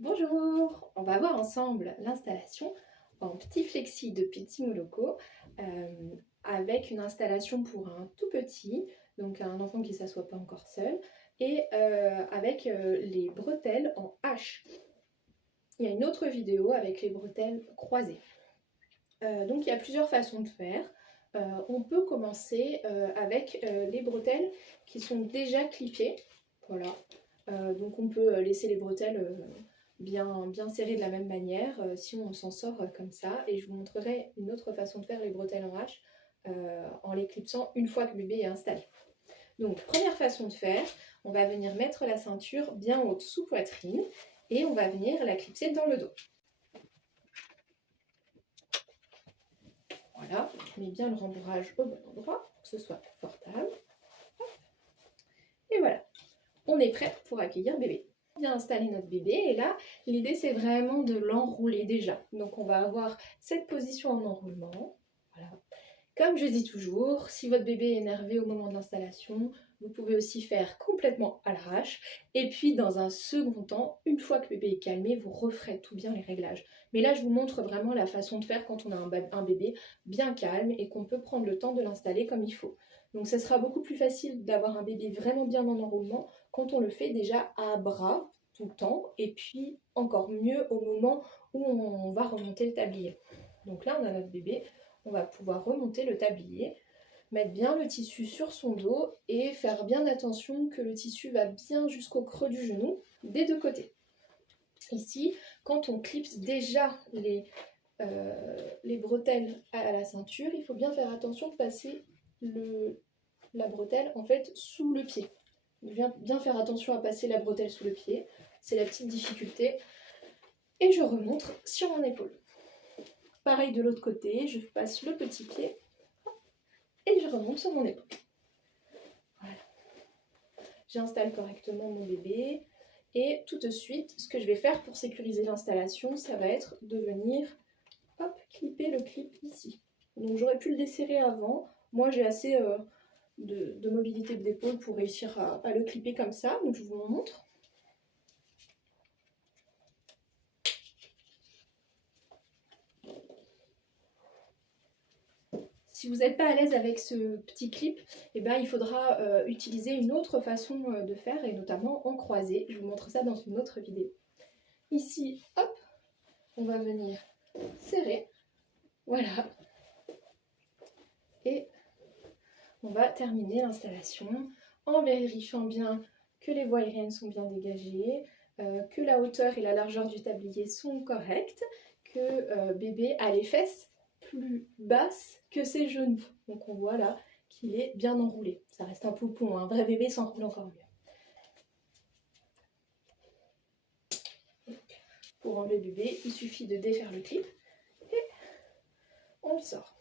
Bonjour, on va voir ensemble l'installation en petit flexi de Pizzimo Loco avec une installation pour un tout petit, donc un enfant qui ne s'assoit pas encore seul, et avec les bretelles en H. Il y a une autre vidéo avec les bretelles croisées. Donc il y a plusieurs façons de faire. On peut commencer avec les bretelles qui sont déjà clippées. Voilà. Donc on peut laisser les bretelles bien serrées de la même manière si on s'en sort comme ça. Et je vous montrerai une autre façon de faire les bretelles en H en les clipsant une fois que bébé est installé. Donc première façon de faire, on va venir mettre la ceinture bien haute sous poitrine et on va venir la clipser dans le dos. Voilà, on met bien le rembourrage au bon endroit pour que ce soit confortable. Et voilà, on est prêt pour accueillir bébé. On vient installer notre bébé et là, l'idée c'est vraiment de l'enrouler déjà. Donc on va avoir cette position en enroulement. Voilà. Comme je dis toujours, si votre bébé est énervé au moment de l'installation, vous pouvez aussi faire complètement à l'arrache. Et puis dans un second temps, une fois que bébé est calmé, vous referez tout bien les réglages. Mais là, je vous montre vraiment la façon de faire quand on a un bébé bien calme et qu'on peut prendre le temps de l'installer comme il faut. Donc ce sera beaucoup plus facile d'avoir un bébé vraiment bien en enroulement quand on le fait déjà à bras tout le temps et puis encore mieux au moment où on va remonter le tablier. Donc là, on a notre bébé, on va pouvoir remonter le tablier, mettre bien le tissu sur son dos et faire bien attention que le tissu va bien jusqu'au creux du genou des deux côtés. Ici, quand on clipse déjà les bretelles à la ceinture, il faut bien faire attention de passer la bretelle en fait sous le pied. Bien faire attention à passer la bretelle sous le pied, c'est la petite difficulté. Et je remonte sur mon épaule. Pareil de l'autre côté, je passe le petit pied et je remonte sur mon épaule. Voilà. J'installe correctement mon bébé et tout de suite, ce que je vais faire pour sécuriser l'installation, ça va être de venir clipper le clip ici. Donc j'aurais pu le desserrer avant. Moi j'ai assez de mobilité d'épaule pour réussir à le clipper comme ça, donc je vous en montre. Si vous n'êtes pas à l'aise avec ce petit clip, eh ben, il faudra utiliser une autre façon de faire, et notamment en croisé. Je vous montre ça dans une autre vidéo. Ici, hop, on va venir serrer. Voilà. Et on va terminer l'installation en vérifiant bien que les voies aériennes sont bien dégagées, que la hauteur et la largeur du tablier sont correctes, que bébé a les fesses plus basses que ses genoux. Donc on voit là qu'il est bien enroulé. Ça reste un poupon, un vrai bébé s'enroule encore mieux. Pour enlever bébé, il suffit de défaire le clip et on le sort.